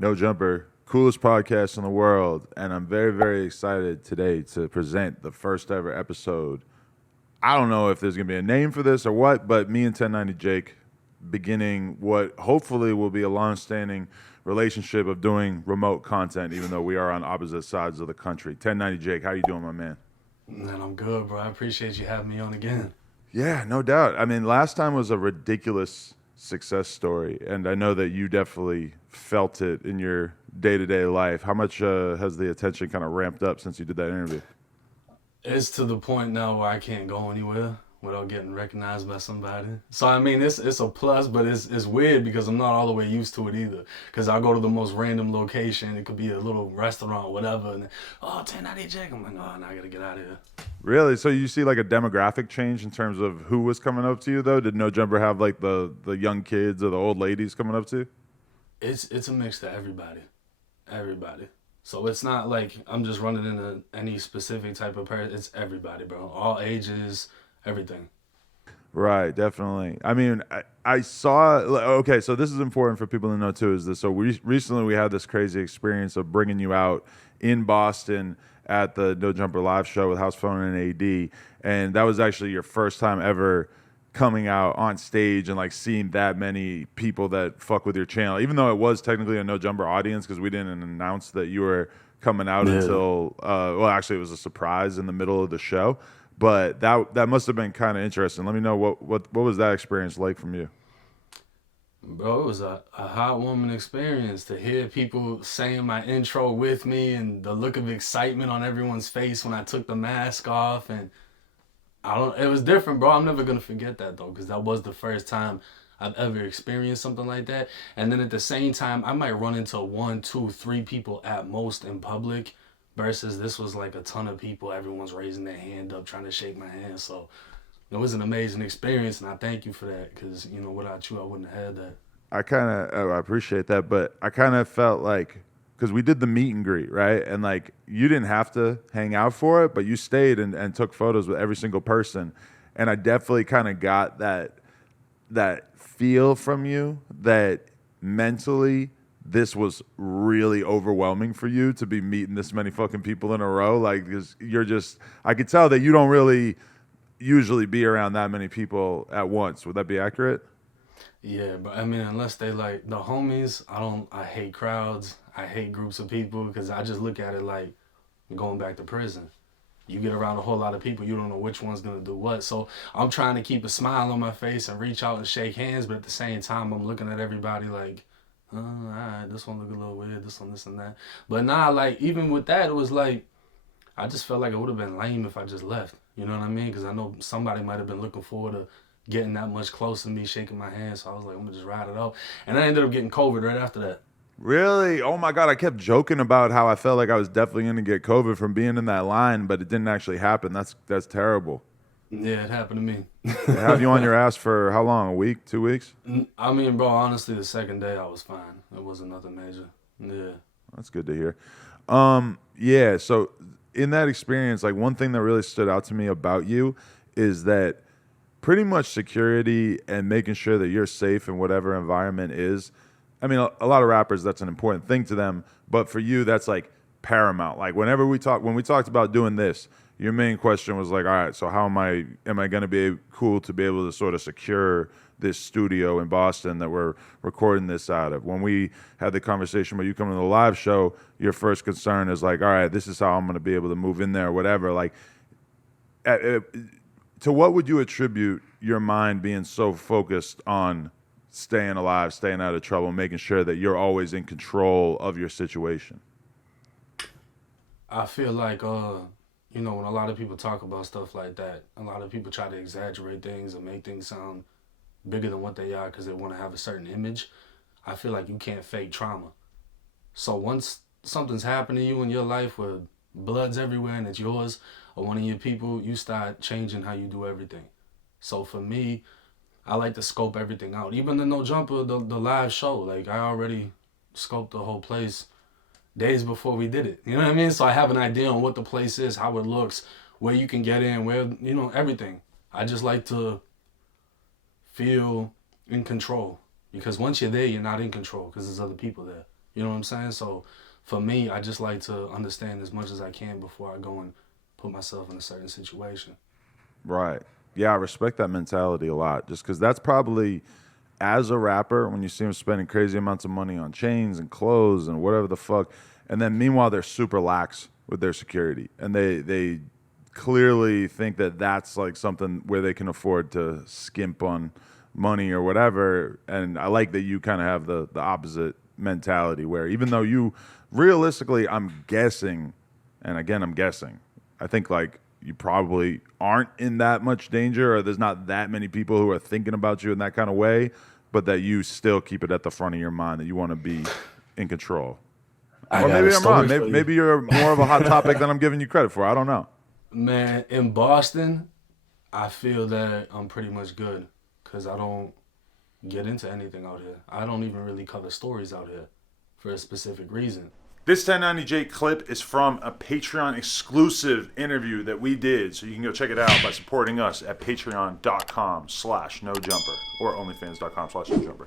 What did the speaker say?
No Jumper, coolest podcast in the world, and I'm very, very excited today to present the first ever episode. I don't know if there's gonna be a name for this or what, but me and 1090 Jake beginning what hopefully will be a long-standing relationship of doing remote content, even though we are on opposite sides of the country. 1090 Jake, how you doing, my man? Man, I'm good, bro. I appreciate you having me on again. Yeah, no doubt. I mean, last time was a ridiculous success story, and I know that you definitely felt it in your day to day life. How much has the attention kind of ramped up since you did that interview? It's to the point now where I can't go anywhere without getting recognized by somebody. So I mean, it's a plus, but it's weird because I'm not all the way used to it either. Because I go to the most random location. It could be a little restaurant, whatever, and oh, 1090 Jack. I'm like, oh, now I gotta get out of here. Really? So you see like a demographic change in terms of who was coming up to you though? Did No Jumper have like the young kids or the old ladies coming up to you? It's a mix to everybody. So it's not like I'm just running into any specific type of person. It's everybody, bro. All ages, everything. Right, definitely. I mean, I saw. Okay, so this is important for people to know too. Is this so? Recently we had this crazy experience of bringing you out in Boston at the No Jumper live show with House Phone and AD, and that was actually your first time ever coming out on stage and like seeing that many people that fuck with your channel. Even though it was technically a No Jumper audience because we didn't announce that you were coming out Yeah. until well, actually it was a surprise in the middle of the show. But that must have been kind of interesting. Let me know what was that experience like from you? Bro, it was a heartwarming experience to hear people saying my intro with me and the look of excitement on everyone's face when I took the mask off. And I don't, it was different, bro. I'm never going to forget that, though, because that was the first time I've ever experienced something like that. And then at the same time, I might run into one, two, three people at most in public versus this was like a ton of people. Everyone's raising their hand up, trying to shake my hand. So it was an amazing experience, and I thank you for that because, without you, I wouldn't have had that. I appreciate that, but I kind of felt like because we did the meet and greet, right? And like you didn't have to hang out for it, but you stayed and took photos with every single person, and I definitely kind of got that feel from you that mentally this was really overwhelming for you to be meeting this many fucking people in a row. Like, 'cause you're just, I could tell that you don't really usually be around that many people at once. Would that be accurate? Yeah, but I mean, unless they like the homies, I hate crowds. I hate groups of people because I just look at it like going back to prison. You get around a whole lot of people, you don't know which one's gonna do what. So I'm trying to keep a smile on my face and reach out and shake hands, but at the same time, I'm looking at everybody like, all right, this one look a little weird, this one, this and that. But nah, like even with that, it was like I just felt like it would have been lame if I just left. You know what I mean? Because I know somebody might have been looking forward to getting that much close to me, shaking my hand. So I was like, I'm gonna just ride it out. And I ended up getting COVID right after that. Really? Oh my God. I kept joking about how I felt like I was definitely going to get COVID from being in that line, but it didn't actually happen. That's terrible. Yeah, it happened to me. They have you on your ass for how long? A week? 2 weeks? I mean, bro, honestly, the second day I was fine. It wasn't nothing major. Yeah. That's good to hear. Yeah. So in that experience, like one thing that really stood out to me about you is that pretty much security and making sure that you're safe in whatever environment is. I mean, a lot of rappers, that's an important thing to them, but for you, that's like paramount. Like when we talked about doing this, your main question was like, all right, so am I going to be cool to be able to sort of secure this studio in Boston that we're recording this out of? When we had the conversation about you coming to the live show, your first concern is like, all right, this is how I'm going to be able to move in there or whatever. Like, uh, uh, to what would you attribute your mind being so focused on staying alive, staying out of trouble, making sure that you're always in control of your situation? I feel like, when a lot of people talk about stuff like that, a lot of people try to exaggerate things and make things sound bigger than what they are because they want to have a certain image. I feel like you can't fake trauma. So once something's happened to you in your life where blood's everywhere and it's yours or one of your people, you start changing how you do everything. So for me, I like to scope everything out. Even the No Jumper, the live show, like I already scoped the whole place days before we did it. You know what I mean? So I have an idea on what the place is, how it looks, where you can get in, where, everything. I just like to feel in control because once you're there, you're not in control because there's other people there. You know what I'm saying? So for me, I just like to understand as much as I can before I go and put myself in a certain situation. Right. Yeah, I respect that mentality a lot. Just because that's probably, as a rapper, when you see them spending crazy amounts of money on chains and clothes and whatever the fuck, and then meanwhile they're super lax with their security, and they clearly think that that's like something where they can afford to skimp on money or whatever. And I like that you kind of have the opposite mentality, where even though you realistically, I'm guessing, and again I'm guessing, I think like you probably aren't in that much danger, or there's not that many people who are thinking about you in that kind of way, but that you still keep it at the front of your mind that you want to be in control. I Or got a maybe I'm wrong. story for you. Maybe you're more of a hot topic than I'm giving you credit for. I don't know. Man, in Boston, I feel that I'm pretty much good because I don't get into anything out here. I don't even really cover stories out here for a specific reason. This 1090J clip is from a Patreon exclusive interview that we did, so you can go check it out by supporting us at patreon.com/nojumper or onlyfans.com/nojumper.